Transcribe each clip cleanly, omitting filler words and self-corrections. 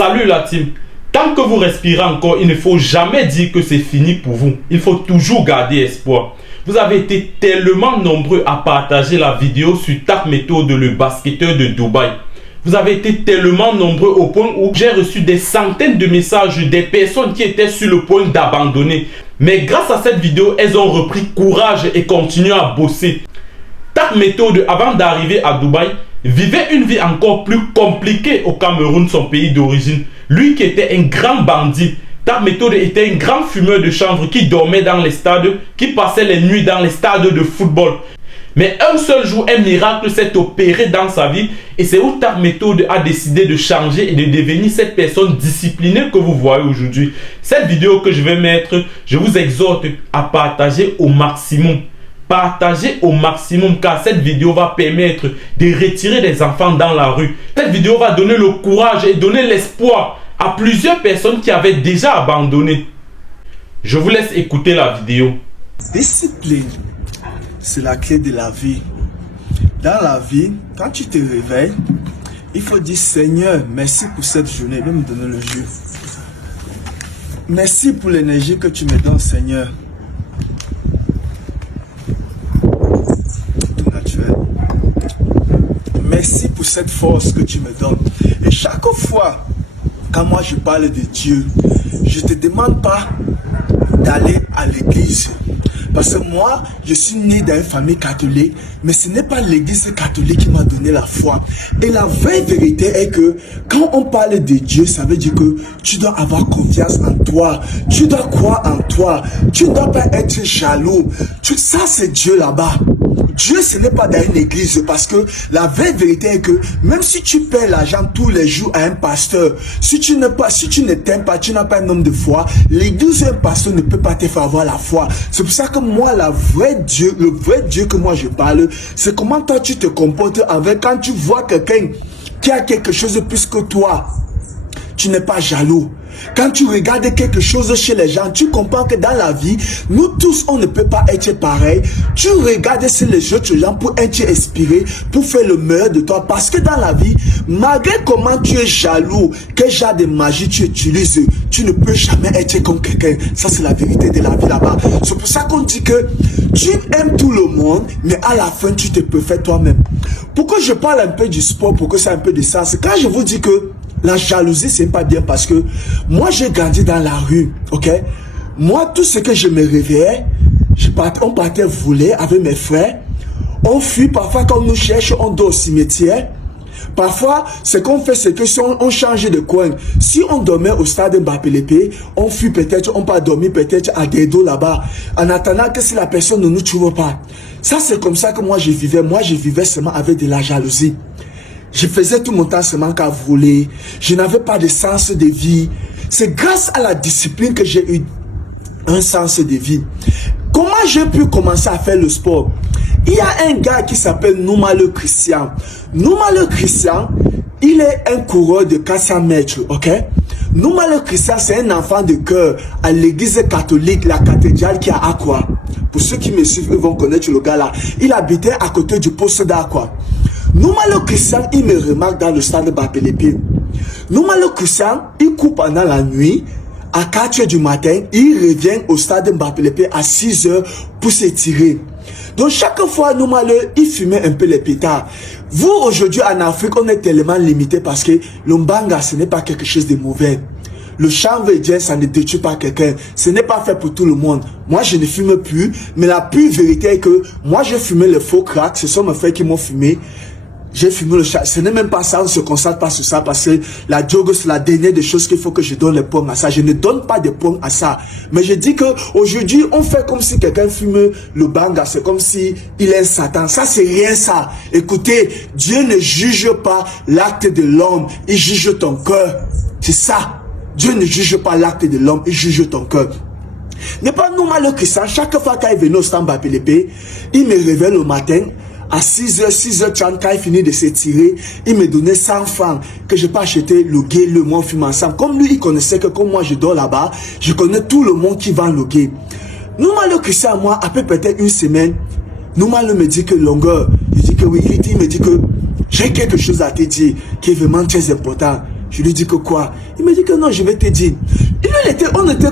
Salut la team. Tant que vous respirez encore, il ne faut jamais dire que c'est fini pour vous. Il faut toujours garder espoir. Vous avez été tellement nombreux à partager la vidéo sur Tap Méthode, le basketteur de Dubaï. Vous avez été tellement nombreux au point où j'ai reçu des centaines de messages des personnes qui étaient sur le point d'abandonner. Mais grâce à cette vidéo, elles ont repris courage et continuent à bosser. Tap Méthode, avant d'arriver à Dubaï, vivait une vie encore plus compliquée au Cameroun, son pays d'origine. Lui qui était un grand bandit, Tap Méthode était un grand fumeur de chanvre qui dormait dans les stades, qui passait les nuits dans les stades de football. Mais un seul jour, un miracle s'est opéré dans sa vie et c'est où Tap Méthode a décidé de changer et de devenir cette personne disciplinée que vous voyez aujourd'hui. Cette vidéo que je vais mettre, je vous exhorte à partager au maximum. Partagez au maximum car cette vidéo va permettre de retirer des enfants dans la rue. Cette vidéo va donner le courage et donner l'espoir à plusieurs personnes qui avaient déjà abandonné. Je vous laisse écouter la vidéo. Discipline, c'est la clé de la vie. Dans la vie, quand tu te réveilles, il faut dire Seigneur, merci pour cette journée. Viens me donner le jeu. Merci pour l'énergie que tu me donnes, Seigneur. Merci pour cette force que tu me donnes. Et chaque fois, quand moi je parle de Dieu, je ne te demande pas d'aller à l'église. Parce que moi, je suis né dans une famille catholique, mais ce n'est pas l'église catholique qui m'a donné la foi. Et la vraie vérité est que quand on parle de Dieu, ça veut dire que tu dois avoir confiance en toi. Tu dois croire en toi. Tu ne dois pas être jaloux. Ça, c'est Dieu là-bas. Dieu, ce n'est pas dans une église parce que la vraie vérité est que même si tu paies l'argent tous les jours à un pasteur, si tu ne t'aimes pas, tu n'as pas un homme de foi, l'église ou un pasteur ne peut pas te faire avoir la foi. C'est pour ça que moi, le vrai Dieu que moi je parle, c'est comment toi tu te comportes avec quand tu vois quelqu'un qui a quelque chose de plus que toi. Tu n'es pas jaloux. Quand tu regardes quelque chose chez les gens, tu comprends que dans la vie, nous tous, on ne peut pas être pareil. Tu regardes sur les autres gens pour être inspiré, pour faire le meilleur de toi. Parce que dans la vie, malgré comment tu es jaloux, quel genre de magie tu utilises, tu ne peux jamais être comme quelqu'un. Ça, c'est la vérité de la vie là-bas. C'est pour ça qu'on dit que tu aimes tout le monde, mais à la fin, tu te préfères toi-même. Pourquoi je parle un peu du sport, pour que ça ait un peu de sens? Quand je vous dis que la jalousie, c'est pas bien parce que moi, j'ai grandi dans la rue, ok? Moi, tout ce que je me réveillais, on partait voler avec mes frères. On fuit, parfois quand on nous cherche, on dort au cimetière. Parfois, ce qu'on fait, c'est que si on change de coin, si on dormait au stade Mbappé, on fuit peut-être, on peut dormir peut-être à Dedo là-bas, en attendant que si la personne ne nous trouve pas. Ça, c'est comme ça que moi, je vivais. Moi, je vivais seulement avec de la jalousie. Je faisais tout mon temps seulement qu'à voler. Je n'avais pas de sens de vie. C'est grâce à la discipline que j'ai eu un sens de vie. Comment j'ai pu commencer à faire le sport? Il y a un gars qui s'appelle Nouma le Christian. Nouma le Christian, il est un coureur de 400 mètres, ok? Nouma le Christian, c'est un enfant de cœur à l'église catholique, la cathédrale qui est à Aqua. Pour ceux qui me suivent, ils vont connaître le gars là. Il habitait à côté du poste d'Aqua. Nouma le Christian, il me remarque dans le stade de Bapélépi. Nouma le Christian, il court pendant la nuit. À 4 h du matin, il revient au stade de Bapélépi à 6 h pour s'étirer. Donc chaque fois, Nouma il fumait un peu les pétards. Vous, aujourd'hui en Afrique, on est tellement limité parce que le mbanga, ce n'est pas quelque chose de mauvais. Le chanvre, ça ne détruit pas quelqu'un. Ce n'est pas fait pour tout le monde. Moi, je ne fume plus. Mais la pure vérité est que moi, j'ai fumé le faux crack. Ce sont mes frères qui m'ont fumé. J'ai fumé le chat. Ce n'est même pas ça, on ne se concentre pas sur ça parce que la drogue, c'est la dernière des choses qu'il faut que je donne les pommes à ça. Je ne donne pas de pommes à ça. Mais je dis que aujourd'hui, on fait comme si quelqu'un fume le banga. C'est comme si il est un Satan. Ça, c'est rien ça. Écoutez, Dieu ne juge pas l'acte de l'homme. Il juge ton cœur. C'est ça. Dieu ne juge pas l'acte de l'homme. Il juge ton cœur. N'est pas normal le Christian. Chaque fois qu'il venait au stand Bapélépi, il me réveille le matin. À 6 h, 6 h 30, quand il finit de s'étirer, il me donnait 100 francs que je peux acheter le gay, le monde fume ensemble. Comme lui, il connaissait que comme moi je dors là-bas, je connais tout le monde qui vend le gay. Nouma le Christian, moi, après peut-être une semaine, Nouma me dit que longueur, il dit que oui, il me dit que j'ai quelque chose à te dire qui est vraiment très important. Je lui dis que quoi? Il me dit que non, je vais te dire. On était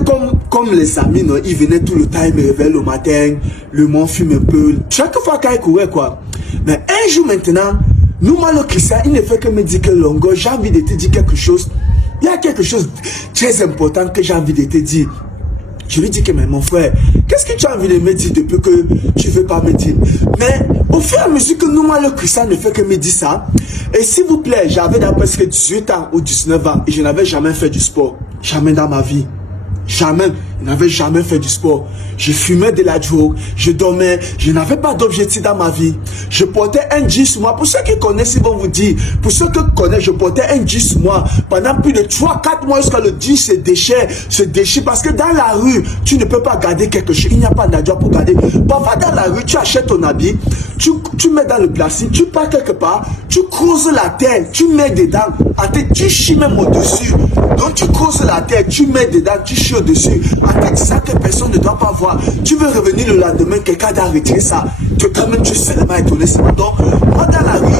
comme les amis, non? Il venait tout le temps, il me réveille le matin, le monde fume un peu. Chaque fois qu'il courait, quoi. Mais un jour maintenant, nous, le Christian, il ne fait que me dire que Longo, j'ai envie de te dire quelque chose. Il y a quelque chose de très important que j'ai envie de te dire. Je lui dis que, mais mon frère, qu'est-ce que tu as envie de me dire depuis que tu ne veux pas me dire? Mais au fur et à mesure que nous, le Christian ne fait que me dire ça, et s'il vous plaît, j'avais presque 18 ans ou 19 ans et je n'avais jamais fait du sport. Jamais dans ma vie. Jamais. Je n'avais jamais fait du sport. Je fumais de la drogue. Je dormais. Je n'avais pas d'objectif dans ma vie. Je portais un jean sur moi. Pour ceux qui connaissent, ils vont vous dire. Pour ceux qui connaissent, je portais un jean sur moi. Pendant plus de 3-4 mois jusqu'à le jean se déchire. Parce que dans la rue, tu ne peux pas garder quelque chose. Il n'y a pas d'adjoint pour garder. Parfois, dans la rue, tu achètes ton habit. Tu mets dans le plastique. Tu pars quelque part. Tu creuses la terre. Tu mets dedans. Tu chies même au-dessus. Donc, tu creuses la terre. Tu mets dedans. Tu chies au-dessus. En te disant que personne ne doit pas voir. Tu veux revenir le lendemain, quelqu'un doit retirer ça. Quand même, tu es seulement étonné. Donc, moi dans la rue,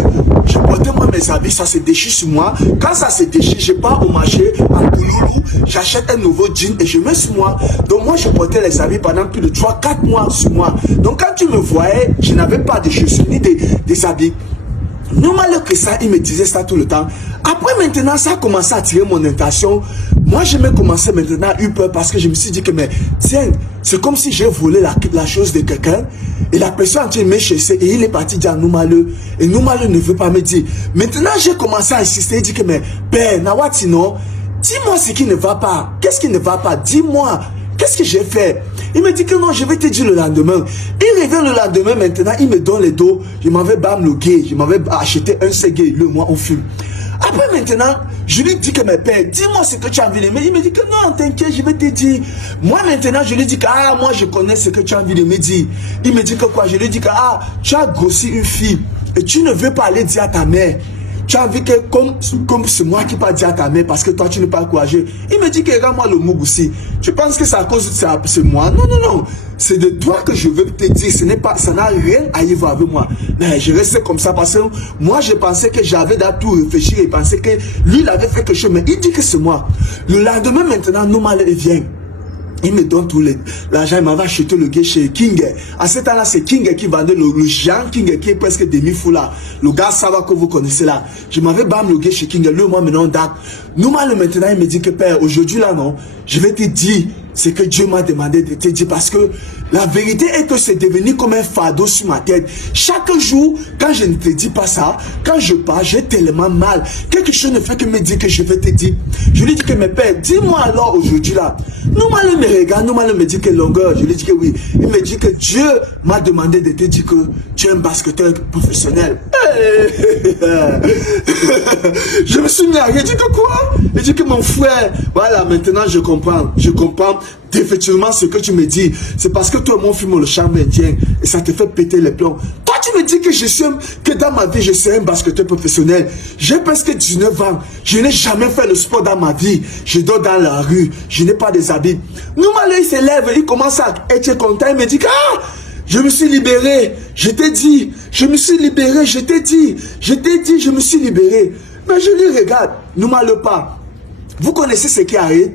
je portais moi mes habits, ça se déchire sur moi. Quand ça se déchire, je pars au marché, en Kouloulou, j'achète un nouveau jean et je mets sur moi. Donc moi, je portais les habits pendant plus de 3-4 mois sur moi. Donc quand tu me voyais, je n'avais pas de chaussures ni des habits. Normalement que ça, il me disait ça tout le temps. Après maintenant, ça a commencé à attirer mon attention. Moi, je me commençais maintenant à eu peur parce que je me suis dit que, mais tiens, c'est comme si j'ai volé la chose de quelqu'un et la personne entière me chassait et il est parti dire à Noumaleu. Et Noumaleu ne veut pas me dire. Maintenant, j'ai commencé à insister et dire que, mais Père Nawati, non, dis-moi ce qui ne va pas. Qu'est-ce qui ne va pas? Dis-moi. Qu'est-ce que j'ai fait? Il me dit que non, je vais te dire le lendemain. Il revient le lendemain maintenant, il me donne les dos. Je m'avais bam le gay, je m'avais acheté un ségay. Le mois, on fume. Après maintenant, je lui dis que mes pères, dis-moi ce que tu as envie de me dire. Il me dit que non, t'inquiète, je vais te dire. Moi maintenant, je lui dis que moi je connais ce que tu as envie de me dire. Il me dit que quoi? Je lui dis que tu as grossi une fille et tu ne veux pas aller dire à ta mère. Tu as envie que, comme c'est moi qui pas dit à ta mère parce que toi tu n'es pas courageux. Il me dit que regarde-moi le Mougussi. Tu penses que c'est à cause de c'est moi? Non, non, non. C'est de toi que je veux te dire. Ce n'est pas, ça n'a rien à y voir avec moi. Mais je restais comme ça parce que moi je pensais que j'avais d'à tout réfléchir et pensais que lui il avait fait quelque chose. Mais il dit que c'est moi. Le lendemain maintenant, Noumaleu vient. Il me donne tout l'argent, il m'avait acheté le gars chez King. À ce temps-là, c'est King qui vendait le Jean King qui est presque demi-fou là. Le gars, ça va que vous connaissez là. Je m'avais bam le gars chez King. Le mois maintenant, date. Noumaleu maintenant, il me dit que père, aujourd'hui là, non, je vais te dire ce que Dieu m'a demandé de te dire parce que la vérité est que c'est devenu comme un fardeau sur ma tête. Chaque jour, quand je ne te dis pas ça, quand je pars, j'ai tellement mal. Quelque chose ne fait que me dire que je vais te dire. Je lui dis que mes pères, dis-moi alors aujourd'hui là. Noumaleu me regarde, Noumaleu me dit que longueur. Je lui dis que oui. Il me dit que Dieu m'a demandé de te dire que tu es un basketteur professionnel. Je me suis mis à rire. Il dit que quoi? Il dit que mon frère, voilà, maintenant je comprends. Je comprends effectivement ce que tu me dis. C'est parce que toi, mon film, le charme indien, et ça te fait péter les plombs. Toi, tu me dis que dans ma vie, je suis un basketteur professionnel. J'ai presque 19 ans. Je n'ai jamais fait le sport dans ma vie. Je dors dans la rue. Je n'ai pas des habits. Noumaleu, il s'élève, il commence à être content. Il me dit que, je me suis libéré. Je t'ai dit. Je me suis libéré. Je t'ai dit. Je t'ai dit, je me suis libéré. Mais je lui regarde. Noumaleu pas. Vous connaissez ce qui arrive?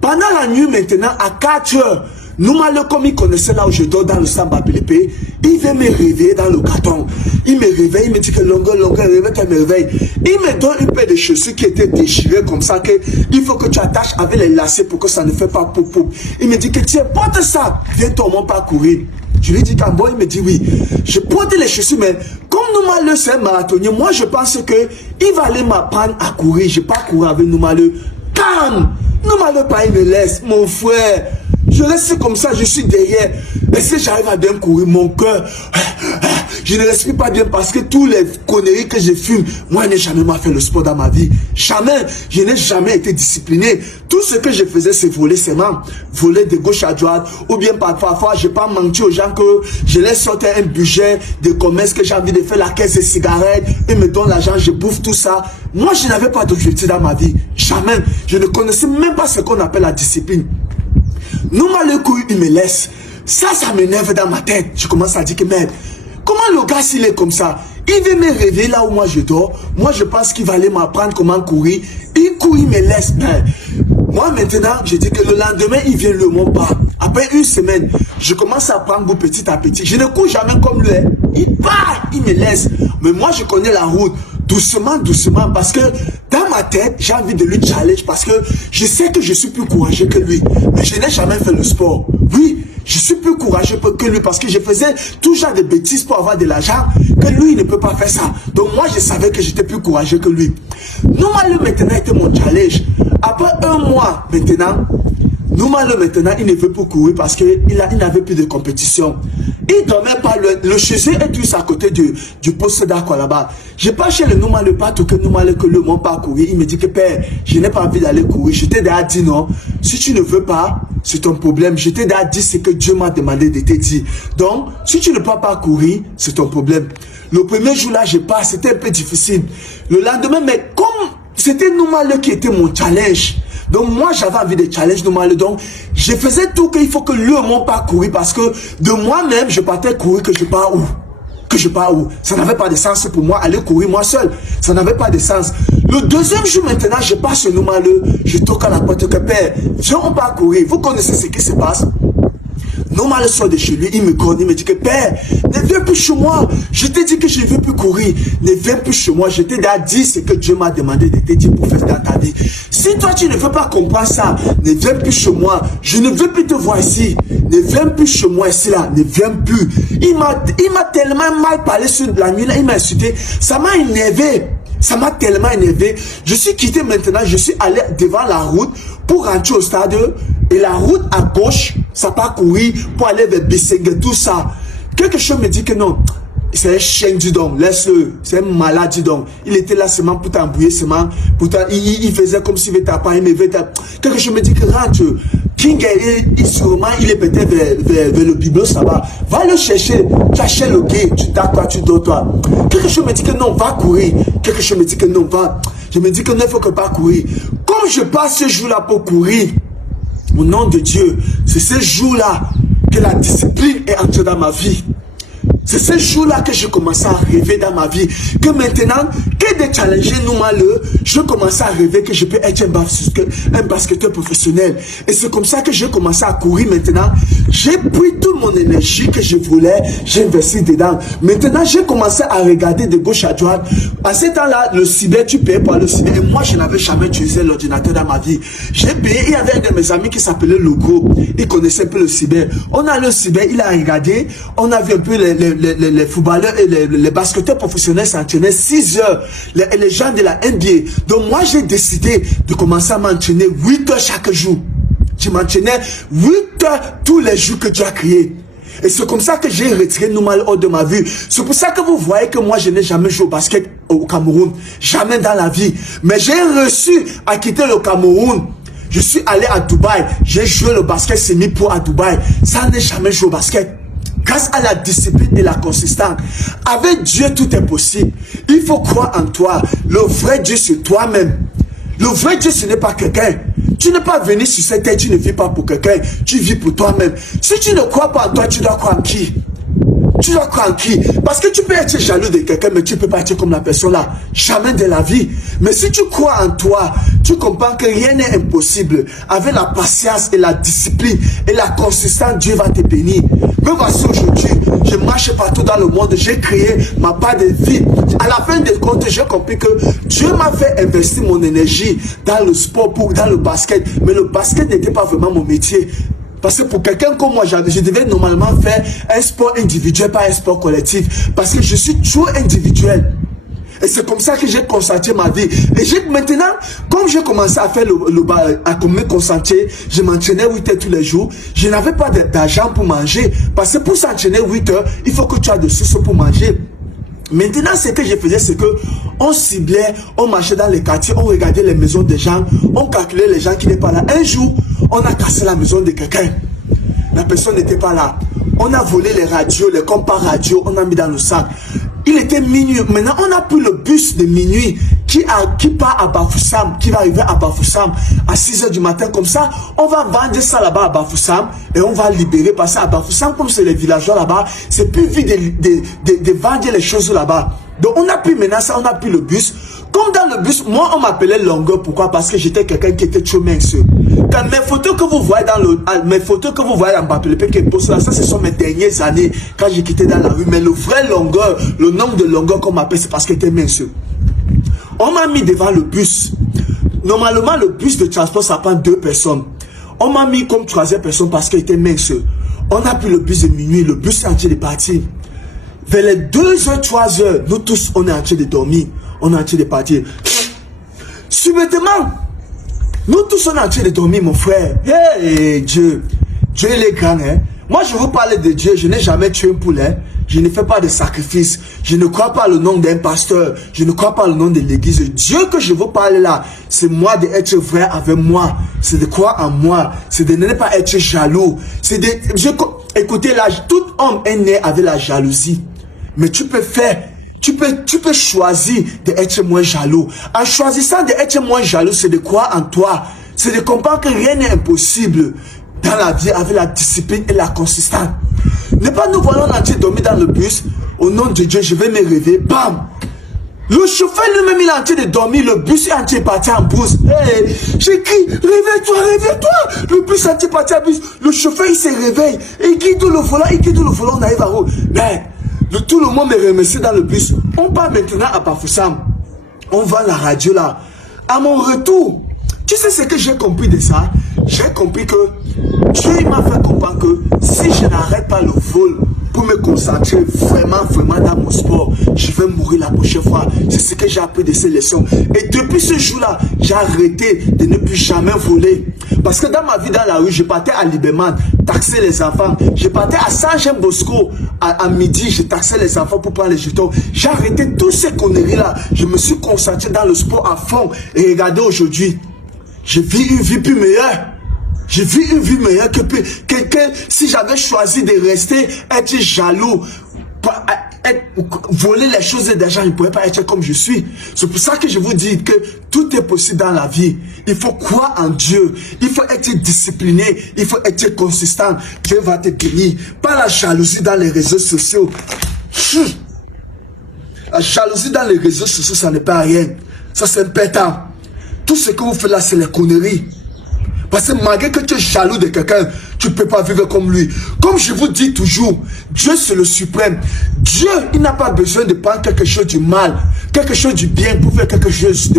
Pendant la nuit maintenant, à 4 heures, Noumaleu, comme il connaissait là où je dors dans le Samba PLP, il vient me réveiller dans le carton. Il me réveille, il me dit que longueur, réveille, qu'elle me réveille. Il me donne une paire de chaussures qui étaient déchirées comme ça, que il faut que tu attaches avec les lacets pour que ça ne fait pas pou. Il me dit que tiens, porte ça, viens ton monde parcourir. Je lui dis qu'en bon, il me dit oui. Je porte les chaussures, mais comme Noumaleu c'est un marathonnier, moi je pense que il va aller m'apprendre à courir. Je ne vais pas courir avec Noumaleu. Calme! Noumaleu pas, il me laisse, mon frère. Je reste comme ça, je suis derrière. Et si j'arrive à bien courir, mon cœur, je ne respire pas bien parce que tous les conneries que je fume, moi, je n'ai jamais fait le sport dans ma vie. Jamais. Je n'ai jamais été discipliné. Tout ce que je faisais, c'est voler seulement. Voler de gauche à droite. Ou bien parfois, je n'ai pas menti aux gens que je laisse sortir un budget de commerce que j'ai envie de faire la caisse de cigarettes. Ils me donnent l'argent, je bouffe tout ça. Moi, je n'avais pas d'objectif dans ma vie. Jamais. Je ne connaissais même pas ce qu'on appelle la discipline. Noumaleu, il me laisse. Ça m'énerve dans ma tête. Je commence à dire que merde, comment le gars s'il est comme ça? Il veut me réveiller là où moi je dors. Moi, je pense qu'il va aller m'apprendre comment courir. Il court, il me laisse. Ben, moi, maintenant, je dis que le lendemain, il vient le mon pas. Après une semaine, je commence à prendre goût petit à petit. Je ne cours jamais comme lui. Il part, il me laisse. Mais moi, je connais la route. Doucement, doucement, parce que dans ma tête, j'ai envie de lui challenge parce que je sais que je suis plus courageux que lui. Mais je n'ai jamais fait le sport. Oui, je suis plus courageux que lui parce que je faisais tout genre de bêtises pour avoir de l'argent que lui, il ne peut pas faire ça. Donc moi, je savais que j'étais plus courageux que lui. Normalement, maintenant, était mon challenge. Après un mois, maintenant, normalement, maintenant, il ne veut plus courir parce qu'il n'avait plus de compétition. Il dormait pas, le chez eux est juste à côté du poste d'aqua là-bas. Je pas chez le Nouma le pas tout que Nouma le que le mon pas courir. Il me dit que père, je n'ai pas envie d'aller courir. Je t'ai déjà dit non. Si tu ne veux pas, c'est ton problème. Je t'ai déjà dit ce que Dieu m'a demandé de te dire. Donc, si tu ne peux pas courir, c'est ton problème. Le premier jour là, je pars, c'était un peu difficile. Le lendemain, mais comme c'était Nouma le qui était mon challenge. Donc moi j'avais envie de challenge normal. Donc je faisais tout qu'il faut que le monde pas courir parce que de moi-même je partais courir que je pars où? Que je pars où? Ça n'avait pas de sens pour moi aller courir moi seul. Ça n'avait pas de sens. Le deuxième jour maintenant je pars chez Nouma je toque à la porte que père, viens on part courir. Vous connaissez ce qui se passe? Normal sort de chez lui, il me connaît, il me dit que père, ne viens plus chez moi. Je t'ai dit que je ne veux plus courir. Ne viens plus chez moi. Je t'ai déjà dit ce que Dieu m'a demandé de te dire pour faire dans ta vie. Si toi tu ne veux pas comprendre ça, ne viens plus chez moi. Je ne veux plus te voir ici. Ne viens plus chez moi ici là. Ne viens plus. Il m'a tellement mal parlé sur la nuit là. Il m'a insulté. Ça m'a énervé. Ça m'a tellement énervé. Je suis quitté maintenant. Je suis allé devant la route pour rentrer au stade. Et la route à gauche, ça part courir pour aller vers Bisseng, tout ça. Quelque chose me dit que non. C'est un chien, dis donc. Laisse-le. C'est un malade, dis donc. Il était là seulement pour t'embrouiller, seulement. Pourtant, il faisait comme s'il veut t'apprendre. Quelque chose me dit que rentre. King, sûrement, il est peut-être vers le biblos là-bas. Va le chercher. Tu achètes le quai. Tu t'assois, tu dors, toi. Quelque chose me dit que non, va courir. Quelque chose me dit que non, va. Je me dis que non, il faut que pas courir. Comme je passe ce jour-là pour courir, au nom de Dieu, c'est ce jour-là que la discipline est entrée dans ma vie. C'est ce jour-là que je commençais à rêver dans ma vie. Que maintenant, que de challenger nous malheureux, je commençais à rêver que je peux être un basketteur professionnel. Et c'est comme ça que j'ai commencé à courir maintenant. J'ai pris toute mon énergie que je voulais, j'ai investi dedans. Maintenant, j'ai commencé à regarder de gauche à droite. À ce temps-là, le cyber, tu payais pour le cyber. Et moi, je n'avais jamais utilisé l'ordinateur dans ma vie. J'ai payé, il y avait un de mes amis qui s'appelait Logo. Il connaissait un peu le cyber. On a le cyber, il a regardé, on a vu un peu les footballeurs et les basketteurs professionnels s'entraînaient 6 heures. Les gens de la NBA. Donc moi, j'ai décidé de commencer à m'entraîner 8 heures chaque jour. Je m'entraînais 8 heures tous les jours que tu as créé. Et c'est comme ça que j'ai retiré Noumal hors de ma vie. C'est pour ça que vous voyez que moi, je n'ai jamais joué au basket au Cameroun. Jamais dans la vie. Mais j'ai reçu à quitter le Cameroun. Je suis allé à Dubaï. J'ai joué le basket semi-pro à Dubaï. Ça n'est jamais joué au basket. Grâce à la discipline et la consistance. Avec Dieu, tout est possible. Il faut croire en toi. Le vrai Dieu, c'est toi-même. Le vrai Dieu, ce n'est pas quelqu'un. Tu n'es pas venu sur cette terre, tu ne vis pas pour quelqu'un. Tu vis pour toi-même. Si tu ne crois pas en toi, tu dois croire en qui? Tu dois croire en qui? Parce que tu peux être jaloux de quelqu'un, mais tu ne peux pas être comme la personne là. Jamais de la vie. Mais si tu crois en toi, tu comprends que rien n'est impossible. Avec la patience et la discipline et la consistance, Dieu va te bénir. Me voici aujourd'hui, je marche partout dans le monde, j'ai créé ma part de vie. À la fin des comptes, j'ai compris que Dieu m'a fait investir mon énergie dans le sport, dans le basket. Mais le basket n'était pas vraiment mon métier. Parce que pour quelqu'un comme moi, je devais normalement faire un sport individuel, pas un sport collectif. Parce que je suis trop individuel. Et c'est comme ça que j'ai concentré ma vie. Et maintenant, comme j'ai commencé à faire à me concentrer, je m'entraînais 8 heures tous les jours. Je n'avais pas d'argent pour manger. Parce que pour s'entraîner 8 heures, il faut que tu aies des sources pour manger. Maintenant, ce que je faisais, c'est que on ciblait, on marchait dans les quartiers, on regardait les maisons des gens, on calculait les gens qui n'étaient pas là. Un jour, on a cassé la maison de quelqu'un. La personne n'était pas là. On a volé les radios, les compas radio, on a mis dans le sac. Il était minuit. Maintenant, on a pris le bus de minuit qui part à Bafoussam, qui va arriver à Bafoussam à 6 h du matin. Comme ça, on va vendre ça là-bas à Bafoussam et on va libérer. Parce qu'à Bafoussam, comme c'est les villageois là-bas, c'est plus vite de vendre les choses là-bas. Donc on a pris maintenant ça, on a pris le bus. Comme dans le bus, moi on m'appelait longueur. Pourquoi? Parce que j'étais quelqu'un qui était trop mince. Quand mes photos que vous voyez dans ma PLP qui est posté là, ça ce sont mes dernières années quand j'ai quitté dans la rue. Mais le vrai longueur, le nombre de longueur qu'on m'appelle, c'est parce que j'étais mince. On m'a mis devant le bus. Normalement le bus de transport ça prend 2 personnes. On m'a mis comme 3e personne parce qu'il était mince. On a pris le bus de minuit, le bus est en train de partir. Vers les 2h, 3h, nous tous, on est en train de dormir. On est en train de partir. Subitement, nous tous, on est en train de dormir, mon frère. Hey, Dieu. Dieu, il est grand, hein. Moi, je vous parle de Dieu. Je n'ai jamais tué un poulet. Je ne fais pas de sacrifice. Je ne crois pas le nom d'un pasteur. Je ne crois pas le nom de l'église. Dieu que je vous parle là, c'est moi d'être vrai avec moi. C'est de croire en moi. C'est de ne pas être jaloux. C'est de... Écoutez, là, tout homme est né avec la jalousie. Mais tu peux faire... Tu peux choisir d'être moins jaloux. En choisissant d'être moins jaloux, c'est de croire en toi. C'est de comprendre que rien n'est impossible dans la vie avec la discipline et la consistance. Ne pas nous voilà en train de dormir dans le bus. Au nom de Dieu, je vais me réveiller. Bam! Le chauffeur lui-même, il est en train de dormir. Le bus est en train de partir en brousse. Hey, j'écris, réveille-toi, réveille-toi. Le bus est en train de partir en brousse. Le chauffeur, il se réveille. Il guide le volant, on arrive à haut. Mais, tout le monde me remercie dans le bus. On part maintenant à Bafoussam. On va à la radio là. À mon retour, tu sais ce que j'ai compris de ça? J'ai compris que Dieu m'a fait comprendre que si je n'arrête pas le vol pour me concentrer vraiment dans mon sport, je vais mourir la prochaine fois. C'est ce que j'ai appris de ces leçons. Et depuis ce jour-là, j'ai arrêté de ne plus jamais voler. Parce que dans ma vie dans la rue, je partais à Liberman, taxer les enfants. Je partais à Saint-Jean-Bosco à midi, je taxais les enfants pour prendre les jetons. J'ai arrêté toutes ces conneries-là. Je me suis concentré dans le sport à fond. Et regardez aujourd'hui, je vis une vie plus meilleure. Je vis une vie meilleure que quelqu'un. Si j'avais choisi de rester, être jaloux, voler les choses des gens, il ne pourrait pas être comme je suis. C'est pour ça que je vous dis que tout est possible dans la vie. Il faut croire en Dieu. Il faut être discipliné. Il faut être consistant. Dieu va te bénir. Pas la jalousie dans les réseaux sociaux. La jalousie dans les réseaux sociaux, ça n'est pas rien. Ça, c'est un pétard. Tout ce que vous faites là, c'est les conneries. Parce que malgré que tu es jaloux de quelqu'un, tu ne peux pas vivre comme lui. Comme je vous dis toujours, Dieu c'est le suprême. Dieu, il n'a pas besoin de prendre quelque chose du mal, quelque chose du bien pour faire quelque chose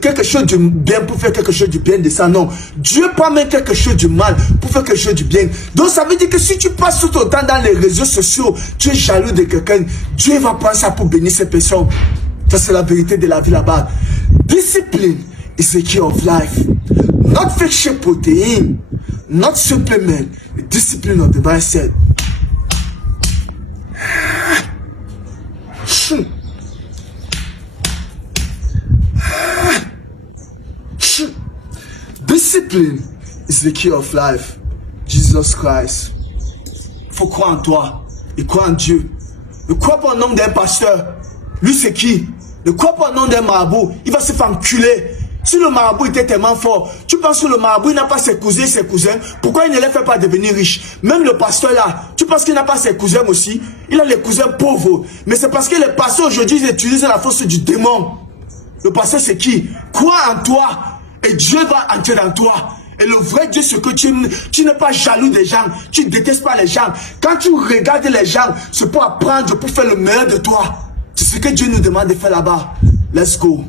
quelque chose du bien pour faire quelque chose du bien de ça. Non, Dieu prend même quelque chose du mal pour faire quelque chose du bien. Donc ça veut dire que si tu passes tout ton temps dans les réseaux sociaux, tu es jaloux de quelqu'un, Dieu va prendre ça pour bénir cette personne. Ça c'est la vérité de la vie là-bas. Discipline is the key of life. Not fiction protein, not supplement, the discipline of the mindset. Discipline is the key of life. Jesus Christ. Il faut croire en toi et croire en Dieu. Ne crois pas au nom d'un pasteur. Lui c'est qui? Ne crois pas au nom d'un marabout. Il va se faire enculer. Si le marabout était tellement fort, tu penses que le marabout il n'a pas ses cousins, pourquoi il ne les fait pas devenir riches? Même le pasteur là, tu penses qu'il n'a pas ses cousins aussi? Il a les cousins pauvres. Mais c'est parce que les pasteurs aujourd'hui ils utilisent la force du démon. Le pasteur c'est qui? Crois en toi et Dieu va entrer dans toi. Et le vrai Dieu c'est que tu n'es pas jaloux des gens, tu ne détestes pas les gens. Quand tu regardes les gens, c'est pour apprendre, pour faire le meilleur de toi. C'est ce que Dieu nous demande de faire là-bas. Let's go.